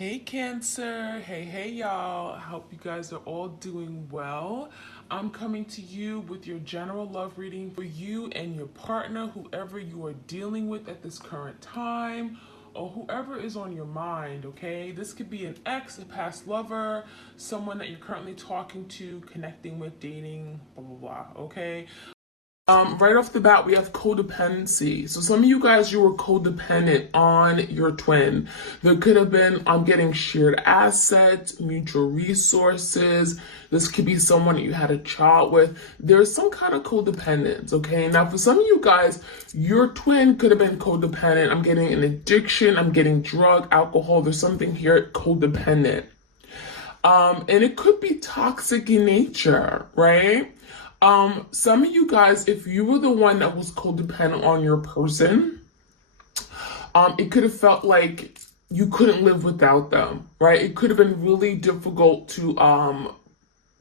Hey Cancer, hey y'all. I hope you guys are all doing well. I'm coming to you with your general love reading for you and your partner, whoever you are dealing with at this current time, or whoever is on your mind, okay? This could be an ex, a past lover, someone that you're currently talking to, connecting with, dating, blah, blah, blah, okay? Right off the bat, we have codependency. So some of you guys, you were codependent on your twin. There could have been getting shared assets, mutual resources. This could be someone that you had a child with. There's some kind of codependence, okay? Now, for some of you guys, your twin could have been codependent. I'm getting an addiction. I'm getting drug, alcohol. There's something here codependent. And it could be toxic in nature, right? Some of you guys, if you were the one that was codependent on your person, it could have felt like you couldn't live without them, right? It could have been really difficult to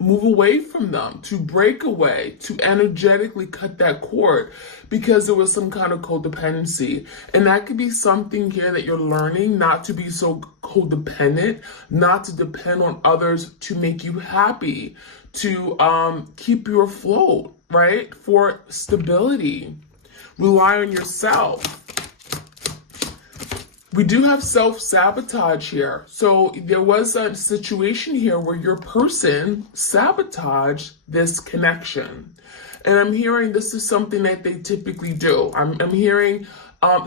move away from them, to break away, to energetically cut that cord because there was some kind of codependency. And that could be something here that you're learning, not to be so codependent, not to depend on others to make you happy, to keep you afloat, right? For stability. Rely on yourself. We do have self-sabotage here. So there was a situation here where your person sabotaged this connection. And I'm hearing this is something that they typically do. I'm hearing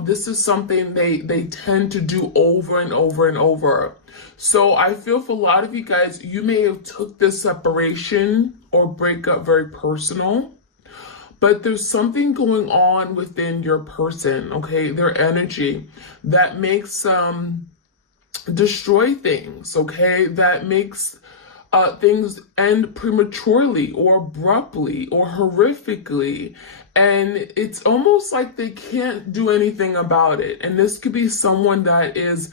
this is something they tend to do over and over and over. So I feel for a lot of you guys, you may have took this separation or breakup very personal. But there's something going on within your person, okay, their energy that makes destroy things, okay, that makes things end prematurely or abruptly or horrifically. And it's almost like they can't do anything about it. And this could be someone that is,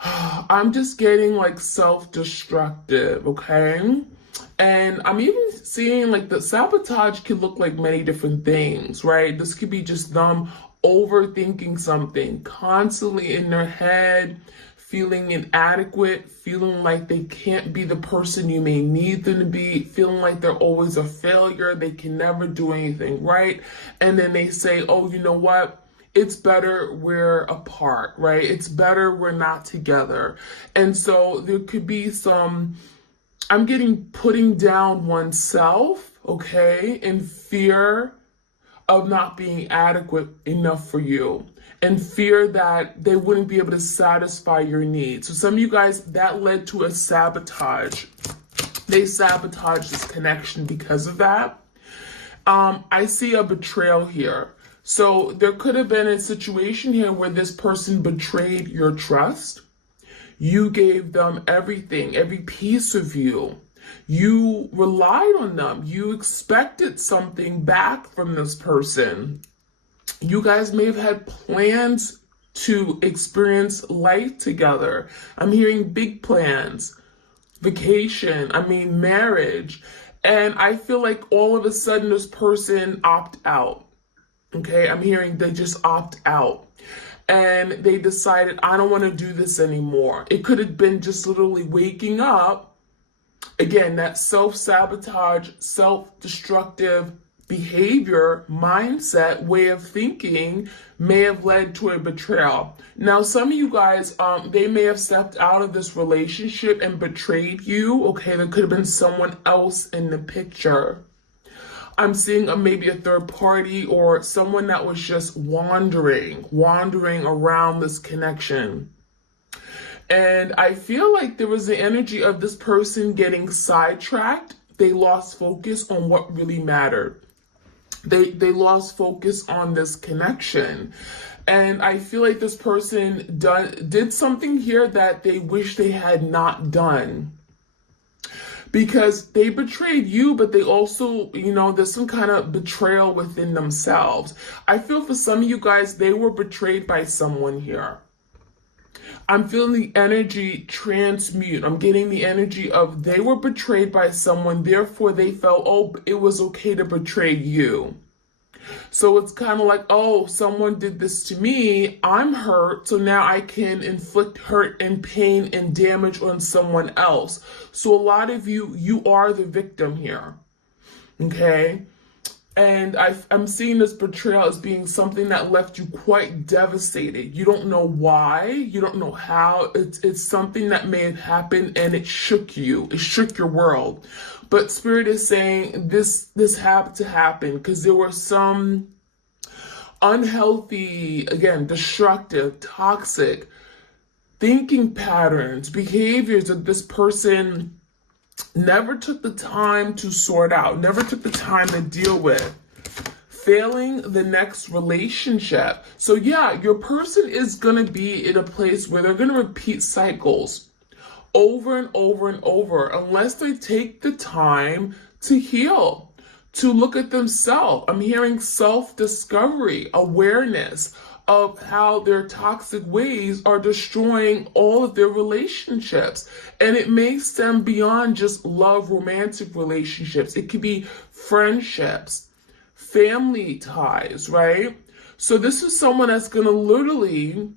I'm just getting like self-destructive, okay? And I'm even seeing like the sabotage could look like many different things, right? This could be just them overthinking something, constantly in their head, feeling inadequate, feeling like they can't be the person you may need them to be, feeling like they're always a failure, they can never do anything right. And then they say, oh, you know what? It's better we're apart, right? It's better we're not together. And so there could be some, I'm getting putting down oneself, okay, in fear of not being adequate enough for you, and fear that they wouldn't be able to satisfy your needs. So some of you guys, that led to a sabotage. They sabotaged this connection because of that. I see a betrayal here. So there could have been a situation here where this person betrayed your trust. You gave them everything, every piece of you. You relied on them. You expected something back from this person. You guys may have had plans to experience life together. I'm hearing big plans, vacation, marriage. And I feel like all of a sudden this person opt out. Okay, I'm hearing they just opt out. And they decided, I don't want to do this anymore. It could have been just literally waking up. Again, that self-sabotage, self-destructive behavior, mindset, way of thinking may have led to a betrayal. Now, some of you guys, they may have stepped out of this relationship and betrayed you. Okay, there could have been someone else in the picture. I'm seeing maybe a third party or someone that was just wandering around this connection. And I feel like there was the energy of this person getting sidetracked. They lost focus on what really mattered. They lost focus on this connection. And I feel like this person did something here that they wish they had not done. Because they betrayed you, but they also, there's some kind of betrayal within themselves. I feel for some of you guys, they were betrayed by someone here. I'm feeling the energy transmute. I'm getting the energy of they were betrayed by someone, therefore they felt, oh, it was okay to betray you. So it's kind of like, oh, someone did this to me, I'm hurt, so now I can inflict hurt and pain and damage on someone else. So a lot of you are the victim here, okay? And I'm seeing this betrayal as being something that left you quite devastated. You don't know why, you don't know how. It's something that may have happened and it shook you. It shook your world. But Spirit is saying this had to happen because there were some unhealthy, again, destructive, toxic thinking patterns, behaviors that this person never took the time to sort out, never took the time to deal with. Failing the next relationship. So yeah, your person is going to be in a place where they're going to repeat cycles over and over and over unless they take the time to heal, to look at themselves. I'm hearing self-discovery, awareness of how their toxic ways are destroying all of their relationships. And it may stem beyond just love, romantic relationships. It could be friendships, family ties, right? So this is someone that's going to literally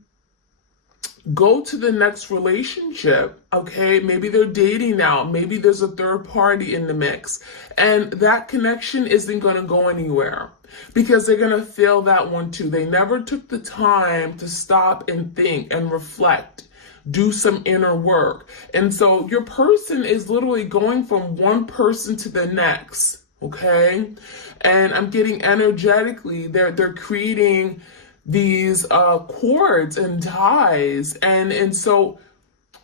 go to the next relationship, okay? Maybe they're dating now. Maybe there's a third party in the mix. And that connection isn't going to go anywhere because they're going to fail that one too. They never took the time to stop and think and reflect, do some inner work. And so your person is literally going from one person to the next, okay? And I'm getting energetically, they're creating these cords and ties, and so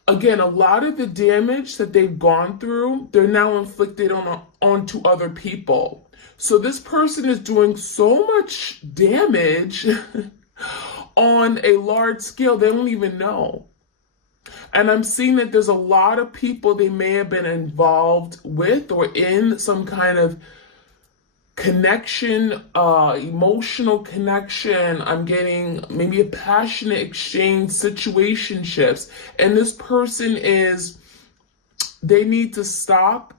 again, a lot of the damage that they've gone through, they're now inflicted onto other people. So this person is doing so much damage on a large scale they don't even know. And I'm seeing that there's a lot of people they may have been involved with or in some kind of connection, emotional connection. I'm getting maybe a passionate exchange, situationships. And this person they need to stop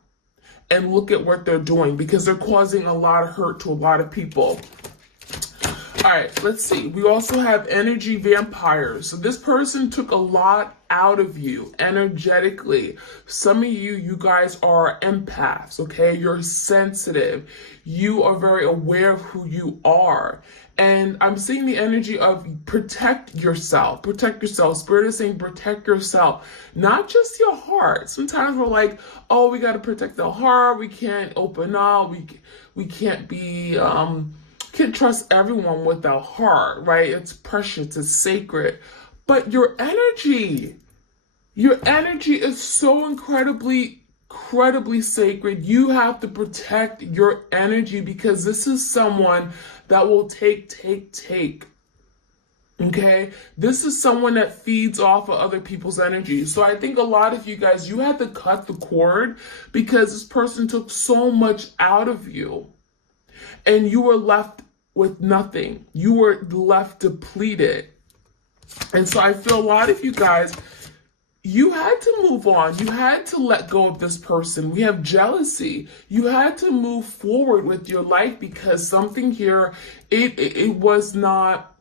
and look at what they're doing because they're causing a lot of hurt to a lot of people. All right, let's see. We also have energy vampires. So this person took a lot out of you energetically. Some of you guys are empaths, okay? You're sensitive. You are very aware of who you are. And I'm seeing the energy of protect yourself. Protect yourself. Spirit is saying protect yourself, not just your heart. Sometimes we're like, oh, we got to protect the heart. We can't open up. We can't be... can't trust everyone with their heart, right? It's precious, it's sacred. But your energy is so incredibly sacred. You have to protect your energy because this is someone that will take. Okay? This is someone that feeds off of other people's energy. So I think a lot of you guys, you had to cut the cord because this person took so much out of you. And you were left with nothing. You were left depleted. And so I feel a lot of you guys, you had to move on. You had to let go of this person. We have jealousy. You had to move forward with your life because something here, it was not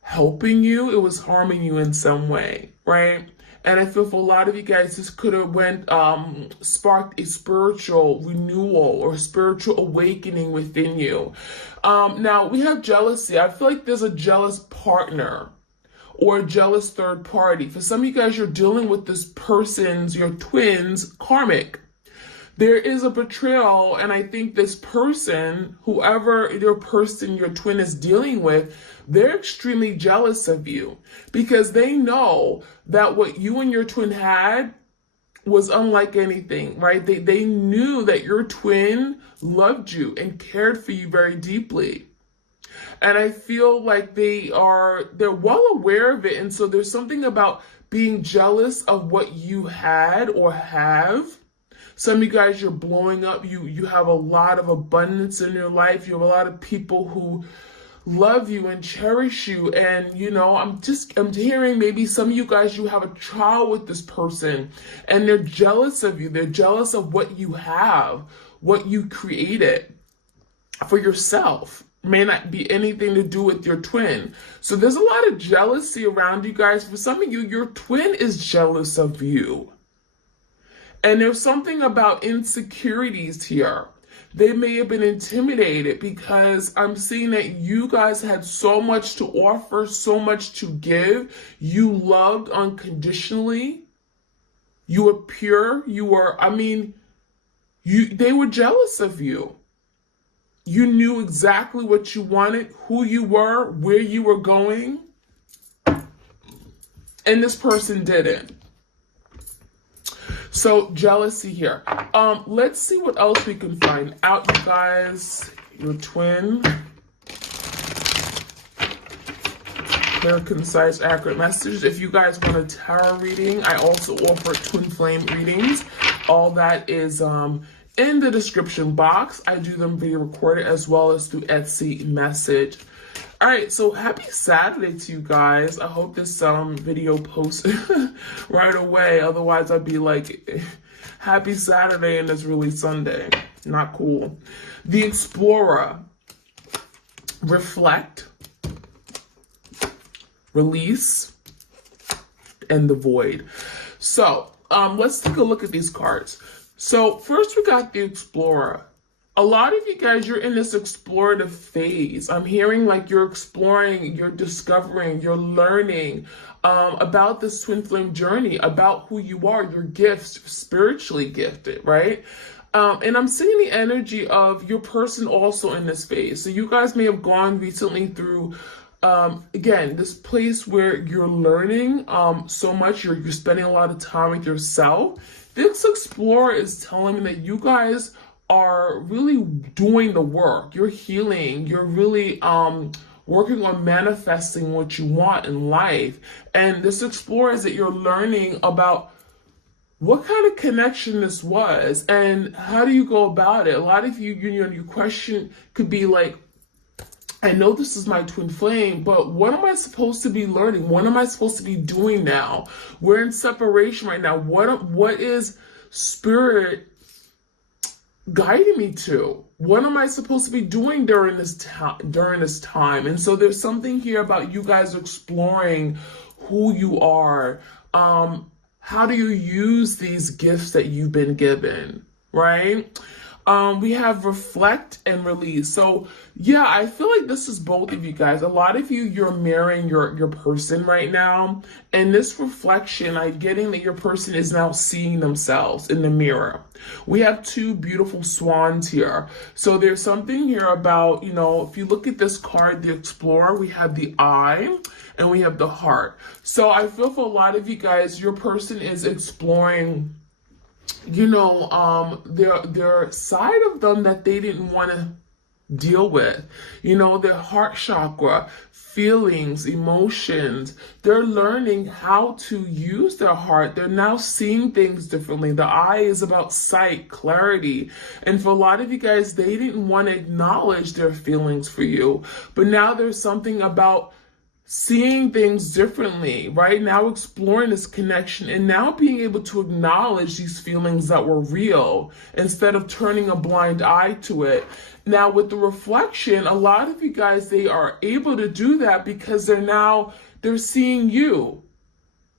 helping you. It was harming you in some way, right? And I feel for a lot of you guys, this could have sparked a spiritual renewal or spiritual awakening within you. Now, we have jealousy. I feel like there's a jealous partner or a jealous third party. For some of you guys, you're dealing with this person's, your twins, karmic. There is a betrayal, and I think this person, whoever your twin is dealing with, they're extremely jealous of you because they know that what you and your twin had was unlike anything, right? They knew that your twin loved you and cared for you very deeply. And I feel like they're well aware of it. And so there's something about being jealous of what you had or have. Some of you guys, you're blowing up. You have a lot of abundance in your life. You have a lot of people who love you and cherish you. And, I'm hearing maybe some of you guys, you have a child with this person and they're jealous of you. They're jealous of what you have, what you created for yourself. may not be anything to do with your twin. So there's a lot of jealousy around you guys. For some of you, your twin is jealous of you. And there's something about insecurities here. They may have been intimidated because I'm seeing that you guys had so much to offer, so much to give. You loved unconditionally. You were pure. They were jealous of you. You knew exactly what you wanted, who you were, where you were going. And this person didn't. So jealousy here. Let's see what else we can find out, you guys. Your twin. Clear, concise, accurate messages. If you guys want a tarot reading, I also offer twin flame readings. All that is in the description box. I do them via recorded as well as through Etsy message. All right, so happy Saturday to you guys. I hope this video posts right away. Otherwise, I'd be like, happy Saturday and it's really Sunday. Not cool. The Explorer. Reflect. Release. And the Void. So, let's take a look at these cards. So, first we got the Explorer. A lot of you guys, you're in this explorative phase. I'm hearing like you're exploring, you're discovering, you're learning about this twin flame journey, about who you are, your gifts, spiritually gifted, right? And I'm seeing the energy of your person also in this phase. So you guys may have gone recently through, again, this place where you're learning so much, you're spending a lot of time with yourself. This Explorer is telling me that you guys are really doing the work. You're healing. You're really working on manifesting what you want in life. And this Explorer is that you're learning about what kind of connection this was and how do you go about it. A lot of you, your question could be like, I know this is my twin flame, but what am I supposed to be learning? What am I supposed to be doing now? We're in separation right now. What is spirit guiding me to? What am I supposed to be doing during this time? And so there's something here about you guys exploring who you are. How do you use these gifts that you've been given, right? We have reflect and release. So yeah, I feel like this is both of you guys. A lot of you, you're mirroring your person right now. And this reflection, I'm getting that your person is now seeing themselves in the mirror. We have two beautiful swans here. So there's something here about, if you look at this card, the Explorer, we have the eye and we have the heart. So I feel for a lot of you guys, your person is exploring their side of them that they didn't want to deal with, their heart chakra, feelings, emotions. They're learning how to use their heart. They're now seeing things differently. The eye is about sight, clarity. And for a lot of you guys, they didn't want to acknowledge their feelings for you. But now there's something about seeing things differently, right? Now exploring this connection and now being able to acknowledge these feelings that were real instead of turning a blind eye to it. Now with the reflection, a lot of you guys, they are able to do that because they're seeing you.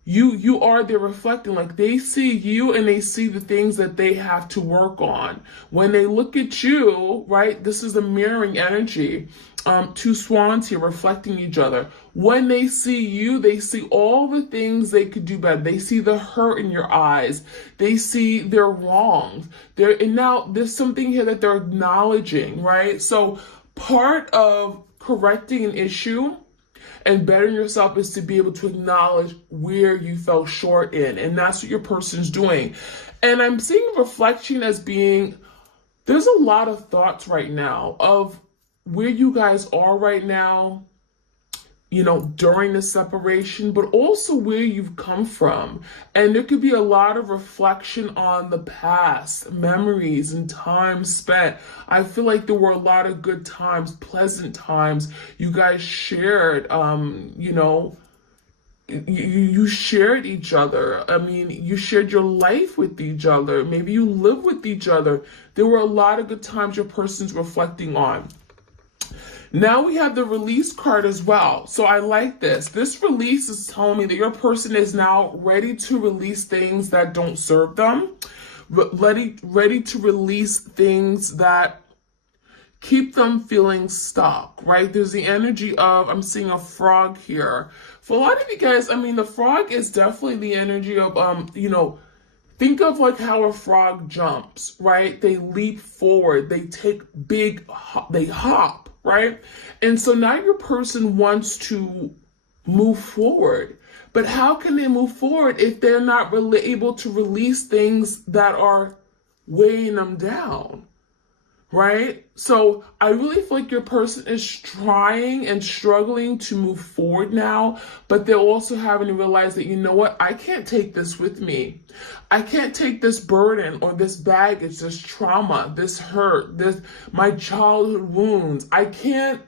They're reflecting, like they see you and they see the things that they have to work on. When they look at you, right, this is a mirroring energy. Two swans here reflecting each other. When they see you, they see all the things they could do better. They see the hurt in your eyes. They see their wrongs. And now there's something here that they're acknowledging, right? So part of correcting an issue and bettering yourself is to be able to acknowledge where you fell short in. And that's what your person's doing. And I'm seeing reflection as being, there's a lot of thoughts right now of where you guys are right now, during the separation, but also where you've come from. And there could be a lot of reflection on the past, memories and time spent. I feel like there were a lot of good times, pleasant times. You guys shared, you shared each other. You shared your life with each other. Maybe you lived with each other. There were a lot of good times your person's reflecting on. Now we have the release card as well. So I like this. This release is telling me that your person is now ready to release things that don't serve them, ready to release things that keep them feeling stuck, right? There's the energy of, I'm seeing a frog here. For a lot of you guys, I mean, the frog is definitely the energy of, think of like how a frog jumps, right? They leap forward, they take they hop, right? And so now your person wants to move forward. But how can they move forward if they're not really able to release things that are weighing them down? Right? So I really feel like your person is trying and struggling to move forward now, but they're also having to realize that, you know what, I can't take this with me. I can't take this burden or this baggage, this trauma, this hurt, my childhood wounds. I can't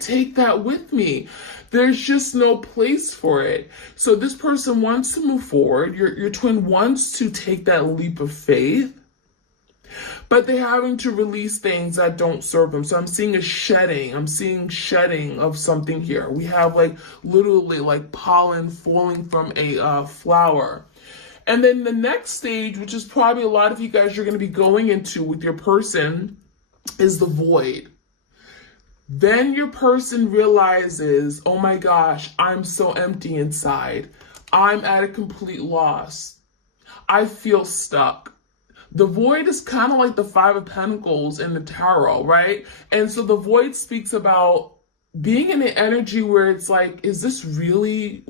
take that with me. There's just no place for it. So this person wants to move forward. Your twin wants to take that leap of faith, but they're having to release things that don't serve them. So I'm seeing a shedding. I'm seeing shedding of something here. We have like literally like pollen falling from a flower. And then the next stage, which is probably a lot of you guys are going to be going into with your person, is the void. Then your person realizes, oh my gosh, I'm so empty inside. I'm at a complete loss. I feel stuck. The void is kind of like the Five of Pentacles in the tarot, right? And so the void speaks about being in an energy where it's like, is this really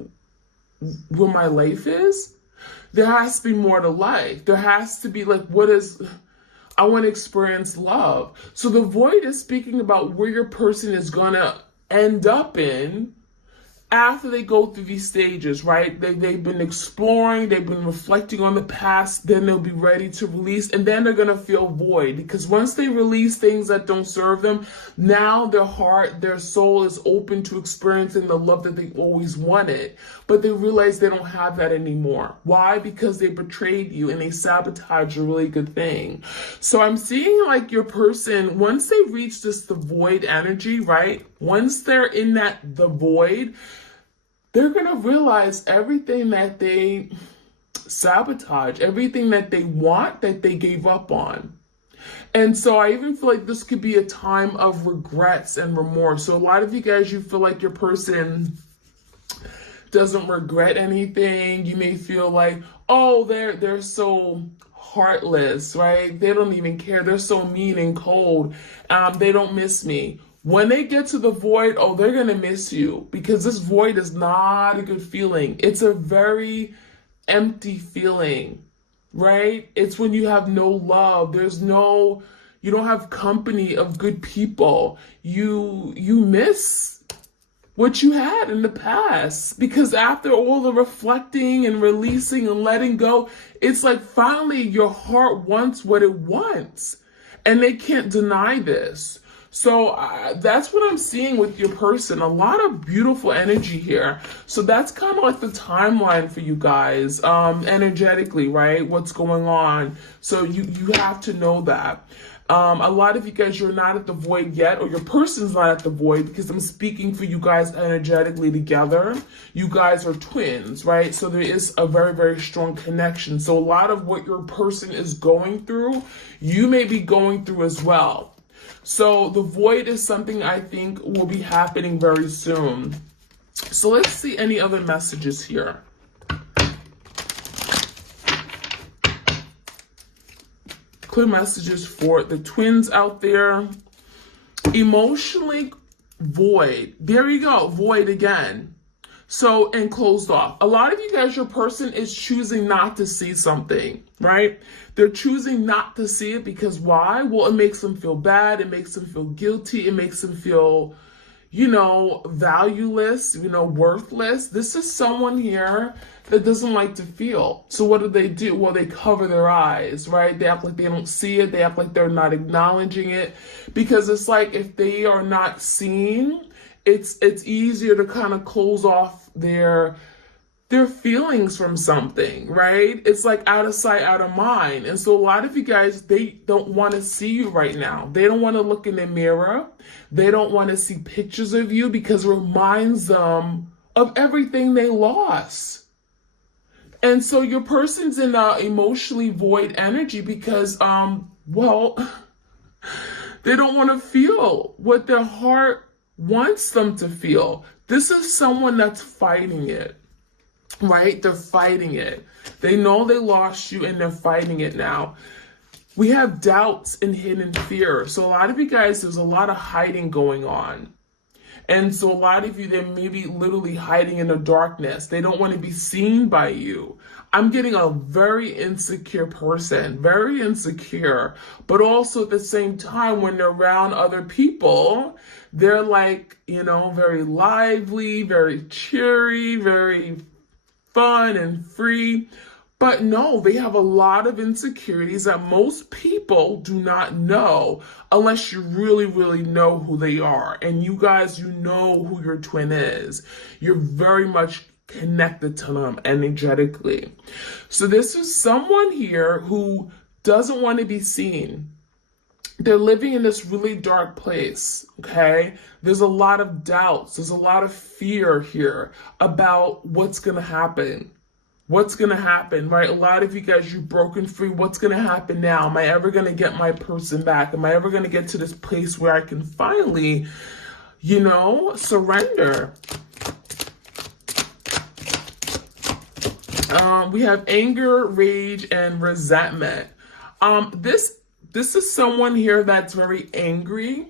where my life is? There has to be more to life. There has to be like, I want to experience love. So the void is speaking about where your person is going to end up in after they go through these stages, right? They've been exploring, they've been reflecting on the past, then they'll be ready to release, and then they're going to feel void. Because once they release things that don't serve them, now their heart, their soul is open to experiencing the love that they always wanted. But they realize they don't have that anymore. Why? Because they betrayed you and they sabotaged a really good thing. So I'm seeing like your person, once they reach the void energy, right? Once they're in the void, they're going to realize everything that they sabotage, everything that they want, that they gave up on. And so I even feel like this could be a time of regrets and remorse. So a lot of you guys, you feel like your person doesn't regret anything. You may feel like, oh, they're so heartless, right? They don't even care. They're so mean and cold. They don't miss me. When they get to the void, oh, they're going to miss you, because this void is not a good feeling. It's a very empty feeling, right? It's when you have no love. You don't have company of good people. You miss what you had in the past, because after all the reflecting and releasing and letting go, it's like finally your heart wants what it wants, and they can't deny this. So that's what I'm seeing with your person. A lot of beautiful energy here. So that's kind of like the timeline for you guys, energetically, right? What's going on. So you have to know that. A lot of you guys, you're not at the void yet, or your person's not at the void, because I'm speaking for you guys energetically together. You guys are twins, right? So there is a very, very strong connection. So a lot of what your person is going through, you may be going through as well. So the void is something I think will be happening very soon. So let's see any other messages here. Clear messages for the twins out there. Emotionally void. There you go. Void again. So, and closed off. A lot of you guys, your person is choosing not to see something, right? They're choosing not to see it because why? Well, it makes them feel bad. It makes them feel guilty. It makes them feel, valueless, worthless. This is someone here that doesn't like to feel. So what do? Well, they cover their eyes, right? They act like they don't see it. They act like they're not acknowledging it, because it's like if they are not seen, it's easier to kind of close off their their feelings from something, right? It's like out of sight, out of mind. And so a lot of you guys, they don't want to see you right now. They don't want to look in the mirror. They don't want to see pictures of you because it reminds them of everything they lost. And so your person's in a emotionally void energy because, well, they don't want to feel what their heart wants them to feel. This is someone that's fighting it. Right? They're fighting it. They know they lost you and they're fighting it now. We have doubts and hidden fear. So a lot of you guys, there's a lot of hiding going on. And so a lot of you, they may be literally hiding in the darkness. They don't want to be seen by you. I'm getting a very insecure person, very insecure, but also at the same time, when they're around other people, they're like, very lively, very cheery, very fun and free. But no, they have a lot of insecurities that most people do not know unless you really, really know who they are. And you guys, you know who your twin is. You're very much connected to them energetically. So this is someone here who doesn't want to be seen. They're living in this really dark place, okay? There's a lot of doubts. There's a lot of fear here about what's going to happen. What's going to happen, right? A lot of you guys, you've broken free. What's going to happen now? Am I ever going to get my person back? Am I ever going to get to this place where I can finally, surrender? We have anger, rage, and resentment. This is someone here that's very angry,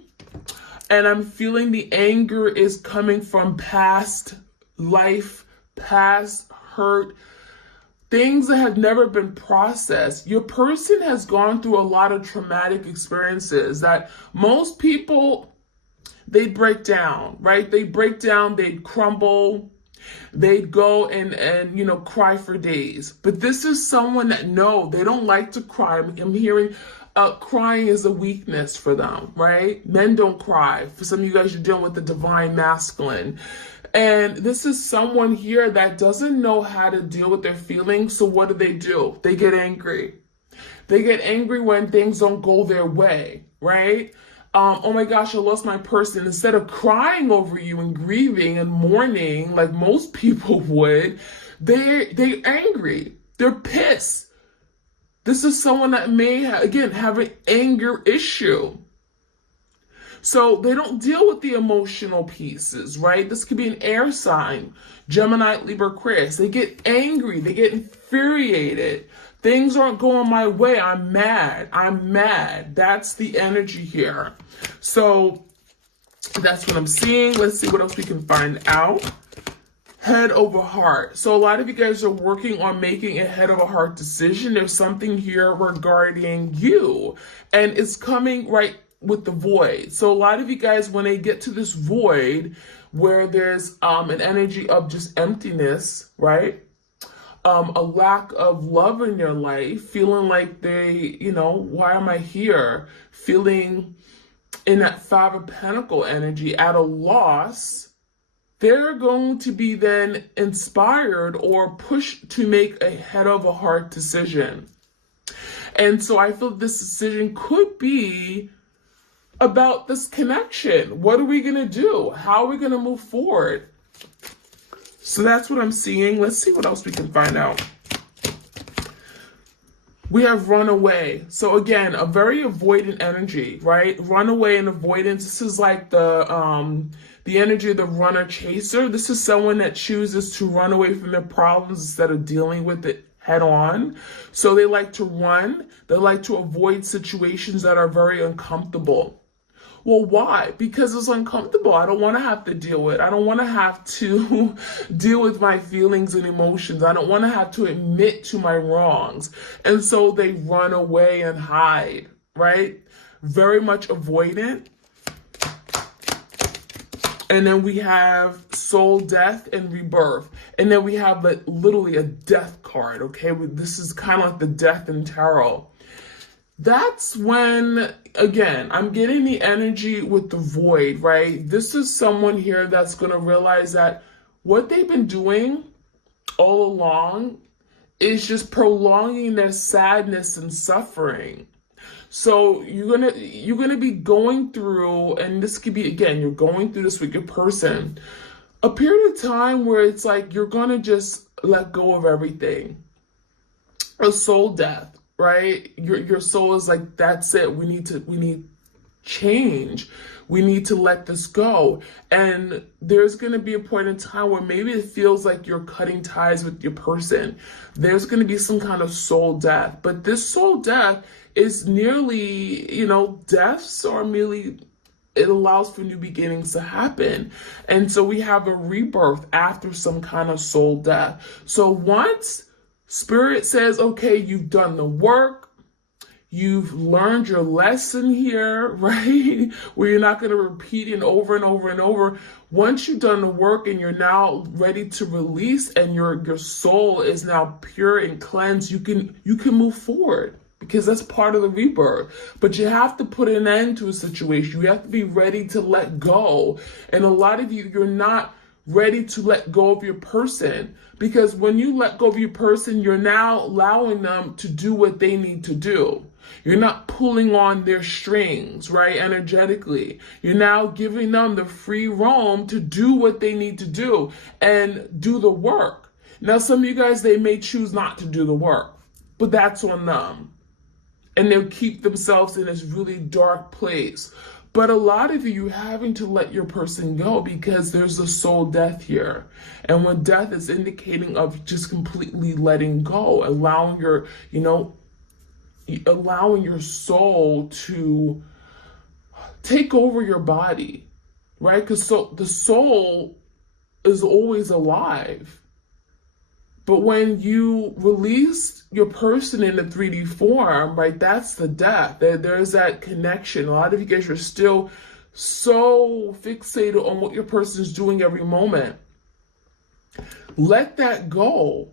and I'm feeling the anger is coming from past life, past hurt, things that have never been processed. Your person has gone through a lot of traumatic experiences that most people, they break down, right? They break down, they crumble, they'd go and cry for days. But this is someone that, no, they don't like to cry. I'm hearing crying is a weakness for them, right? Men don't cry. For some of you guys, you're dealing with the divine masculine. And this is someone here that doesn't know how to deal with their feelings. So what do? They get angry. They get angry when things don't go their way, right? Oh my gosh, I lost my person. Instead of crying over you and grieving and mourning like most people would, they're angry. They're pissed. This is someone that may, have an anger issue. So they don't deal with the emotional pieces, right? This could be an air sign, Gemini, Libra, Aquarius. They get angry. They get infuriated. Things aren't going my way. I'm mad. That's the energy here. So that's what I'm seeing. Let's see what else we can find out. Head over heart. So a lot of you guys are working on making a head over heart decision. There's something here regarding you, and it's coming right with the void. So a lot of you guys, when they get to this void where there's an energy of just emptiness, right? A lack of love in their life, feeling like they, why am I here? Feeling in that Five of Pentacles energy at a loss. They're going to be then inspired or pushed to make a head over heart decision. And so I feel this decision could be about this connection. What are we going to do? How are we going to move forward? So that's what I'm seeing. Let's see what else we can find out. We have runaway. So again, a very avoidant energy, right? Runaway and avoidance. This is like the energy of the runner chaser. This is someone that chooses to run away from their problems instead of dealing with it head on. So they like to run. They like to avoid situations that are very uncomfortable. Well, why? Because it's uncomfortable. I don't want to have to deal with it. I don't want to have to deal with my feelings and emotions. I don't want to have to admit to my wrongs. And so they run away and hide, right? Very much avoidant. And then we have soul death and rebirth. And then we have literally a death card, okay? This is kind of like the death in tarot. That's when, again, I'm getting the energy with the void, right? This is someone here that's going to realize that what they've been doing all along is just prolonging their sadness and suffering. So you're gonna be going through, and this could be, again, you're going through this with your person, a period of time where it's like you're gonna just let go of everything. A soul death, right? Your soul is like, that's it. We need change. We need to let this go. And there's going to be a point in time where maybe it feels like you're cutting ties with your person. There's going to be some kind of soul death. But this soul death is nearly, deaths are merely, it allows for new beginnings to happen. And so we have a rebirth after some kind of soul death. So once Spirit says, okay, you've done the work, you've learned your lesson here, right? Where you're not going to repeat it over and over and over. Once you've done the work and you're now ready to release, and your soul is now pure and cleansed, you can move forward, because that's part of the rebirth. But you have to put an end to a situation. You have to be ready to let go. And a lot of you're not ready to let go of your person, because when you let go of your person, you're now allowing them to do what they need to do. You're not pulling on their strings, right? Energetically. You're now giving them the free roam to do what they need to do and do the work. Now, some of you guys, they may choose not to do the work, but that's on them. And they'll keep themselves in this really dark place. But a lot of you having to let your person go because there's a soul death here. And when death is indicating of just completely letting go, allowing your soul to take over your body, right? Because the soul is always alive. But when you release your person in the 3D form, right, that's the death. There's that connection. A lot of you guys are still so fixated on what your person is doing every moment. Let that go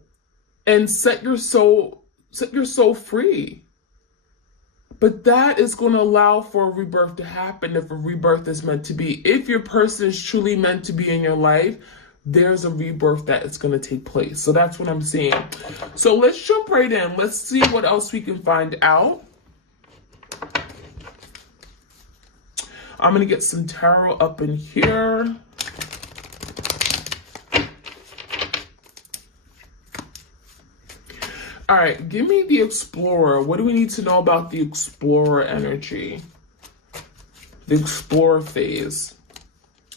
and set your soul free. But that is going to allow for a rebirth to happen if a rebirth is meant to be. If your person is truly meant to be in your life, there's a rebirth that is going to take place. So that's what I'm seeing. So let's jump right in. Let's see what else we can find out. I'm going to get some tarot up in here. All right, give me the Explorer. What do we need to know about the Explorer energy? The Explorer phase.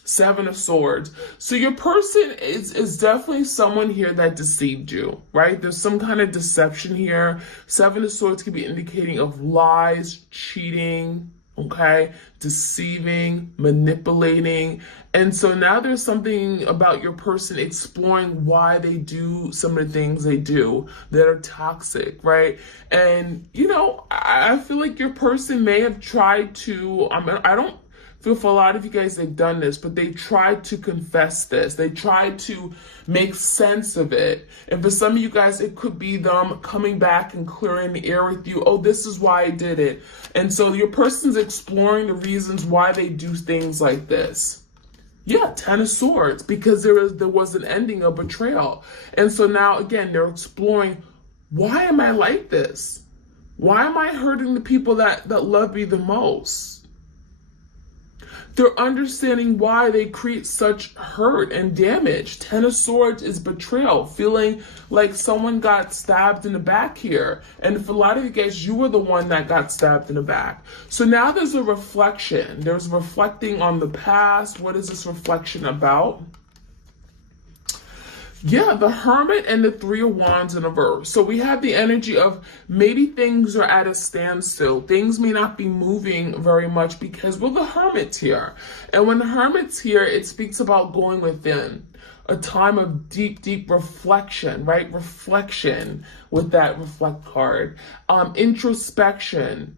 Seven of Swords. So your person is definitely someone here that deceived you, right? There's some kind of deception here. Seven of Swords could be indicating of lies, cheating, okay? Deceiving, manipulating. And so now there's something about your person exploring why they do some of the things they do that are toxic, right? And, I feel like your person may have tried to, I don't feel for a lot of you guys, they've done this, but they tried to confess this. They tried to make sense of it. And for some of you guys, it could be them coming back and clearing the air with you. Oh, this is why I did it. And so your person's exploring the reasons why they do things like this. Yeah, Ten of Swords, because there was an ending of betrayal. And so now, again, they're exploring, why am I like this? Why am I hurting the people that love me the most? They're understanding why they create such hurt and damage. Ten of Swords is betrayal, feeling like someone got stabbed in the back here. And for a lot of you guys, you were the one that got stabbed in the back. So now there's a reflection. There's reflecting on the past. What is this reflection about? Yeah, the Hermit and the Three of Wands in reverse. So we have the energy of maybe things are at a standstill. Things may not be moving very much because, well, the Hermit's here. And when the Hermit's here, it speaks about going within. A time of deep, deep reflection, right? Reflection with that reflect card. Introspection.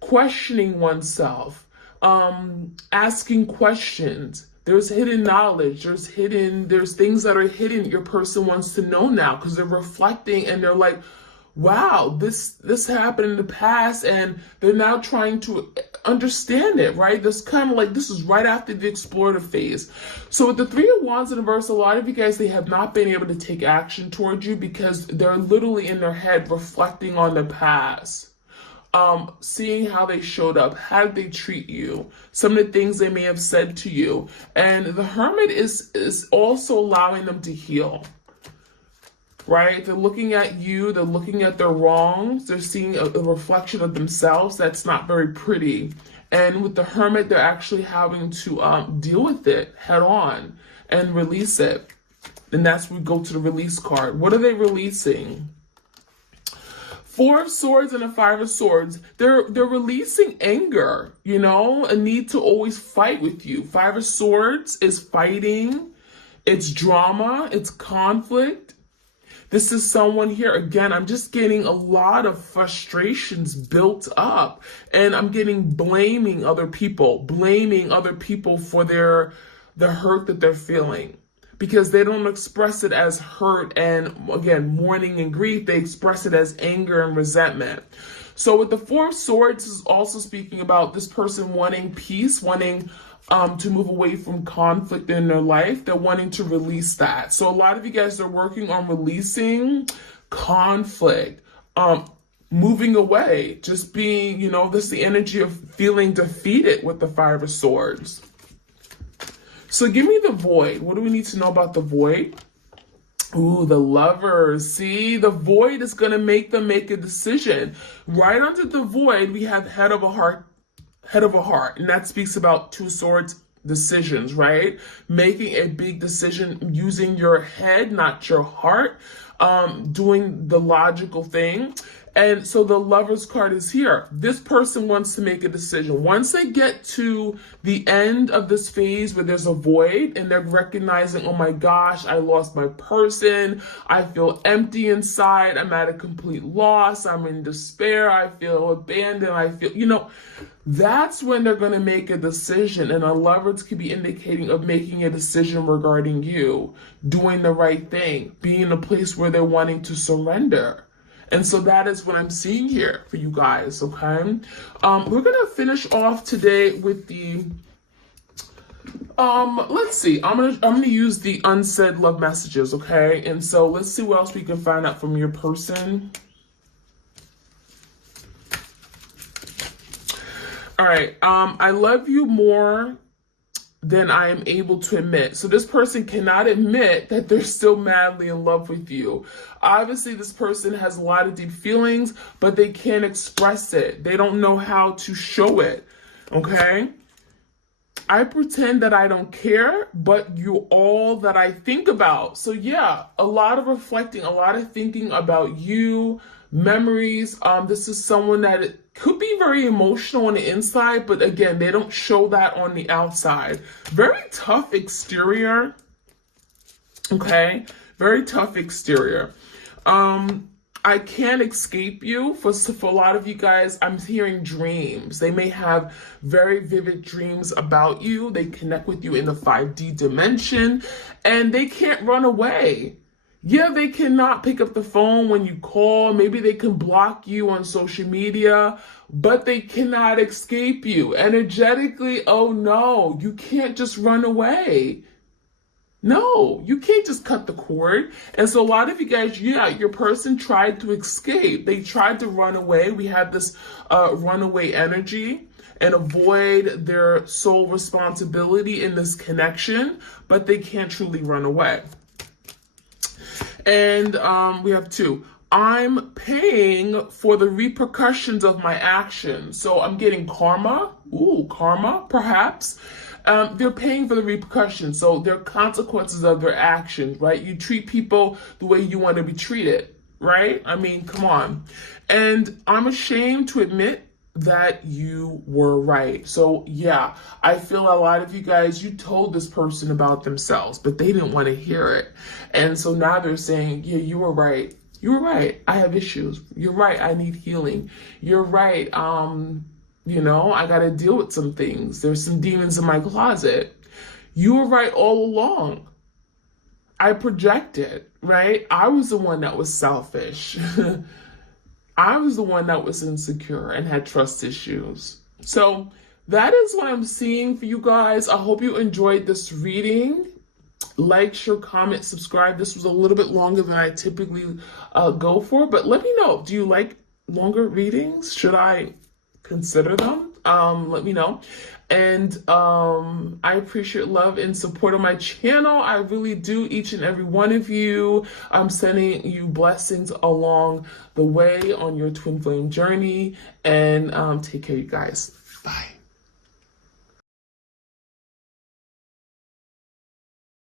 Questioning oneself. Asking questions. There's hidden knowledge, there's things that are hidden your person wants to know now because they're reflecting and they're like, wow, this happened in the past, and they're now trying to understand it, right? This kind of like, this is right after the explorative phase. So with the Three of Wands in reverse, a lot of you guys, they have not been able to take action towards you because they're literally in their head reflecting on the past. Seeing how they showed up, how did they treat you, some of the things they may have said to you. And the Hermit is also allowing them to heal, right? They're looking at you, they're looking at their wrongs, they're seeing a reflection of themselves that's not very pretty. And with the Hermit, they're actually having to deal with it head on and release it. And that's where we go to the release card. What are they releasing? Four of Swords and a Five of Swords. They're releasing anger, you know, a need to always fight with you. Five of Swords is fighting, it's drama, it's conflict. This is someone here, again, I'm just getting a lot of frustrations built up, and I'm getting blaming other people for the hurt that they're feeling. Because they don't express it as hurt and, again, mourning and grief. They express it as anger and resentment. So with the Four of Swords is also speaking about this person wanting peace, wanting to move away from conflict in their life. They're wanting to release that. So a lot of you guys are working on releasing conflict, moving away, just being, you know, this is the energy of feeling defeated with the Five of Swords. So give me the Void. What do we need to know about the Void? Ooh, the Lovers. See, the Void is going to make them make a decision. Right under the Void, we have Head of a Heart. And that speaks about Two Swords decisions, right? Making a big decision using your head, not your heart, doing the logical thing. And so the Lovers card is here. This person wants to make a decision. Once they get to the end of this phase where there's a void and they're recognizing, oh my gosh, I lost my person. I feel empty inside. I'm at a complete loss. I'm in despair. I feel abandoned. I feel, you know, that's when they're going to make a decision. And a Lovers could be indicating of making a decision regarding you, doing the right thing, being in a place where they're wanting to surrender. And so that is what I'm seeing here for you guys, okay? We're going to finish off today with the, let's see. I'm gonna use the unsaid love messages, okay? And so let's see what else we can find out from your person. All right, I love you more than I am able to admit. So this person cannot admit that they're still madly in love with you. Obviously, this person has a lot of deep feelings, but they can't express it. They don't know how to show it, okay? I pretend that I don't care, but you're all that I think about. So yeah, a lot of reflecting, a lot of thinking about you, memories. This is someone that could be very emotional on the inside, but again, they don't show that on the outside. Very tough exterior. Okay, very tough exterior. I can't escape you. For a lot of you guys, I'm hearing dreams. They may have very vivid dreams about you. They connect with you in the 5D dimension, and they can't run away. Yeah, they cannot pick up the phone when you call. Maybe they can block you on social media, but they cannot escape you. Energetically, oh no, you can't just run away. No, you can't just cut the cord. And so a lot of you guys, yeah, your person tried to escape. They tried to run away. We have this runaway energy and avoid their sole responsibility in this connection, but they can't truly run away. And we have two. I'm paying for the repercussions of my actions. So I'm getting karma. Ooh, karma, perhaps. They're paying for the repercussions. So there are consequences of their actions, right? You treat people the way you want to be treated, right? I mean, come on. And I'm ashamed to admit that you were right. So yeah, I feel a lot of you guys, you told this person about themselves, but they didn't want to hear it. And so now they're saying, yeah, you were right. You were right. I have issues. You're right. I need healing. You're right. You know, I got to deal with some things. There's some demons in my closet. You were right all along. I projected, right? I was the one that was selfish. I was the one that was insecure and had trust issues. So that is what I'm seeing for you guys. I hope you enjoyed this reading. Like, share, comment, subscribe. This was a little bit longer than I typically go for, but let me know. Do you like longer readings? Should I consider them? Let me know. And I appreciate love and support on my channel. I really do, each and every one of you. I'm sending you blessings along the way on your twin flame journey. And take care, you guys. Bye.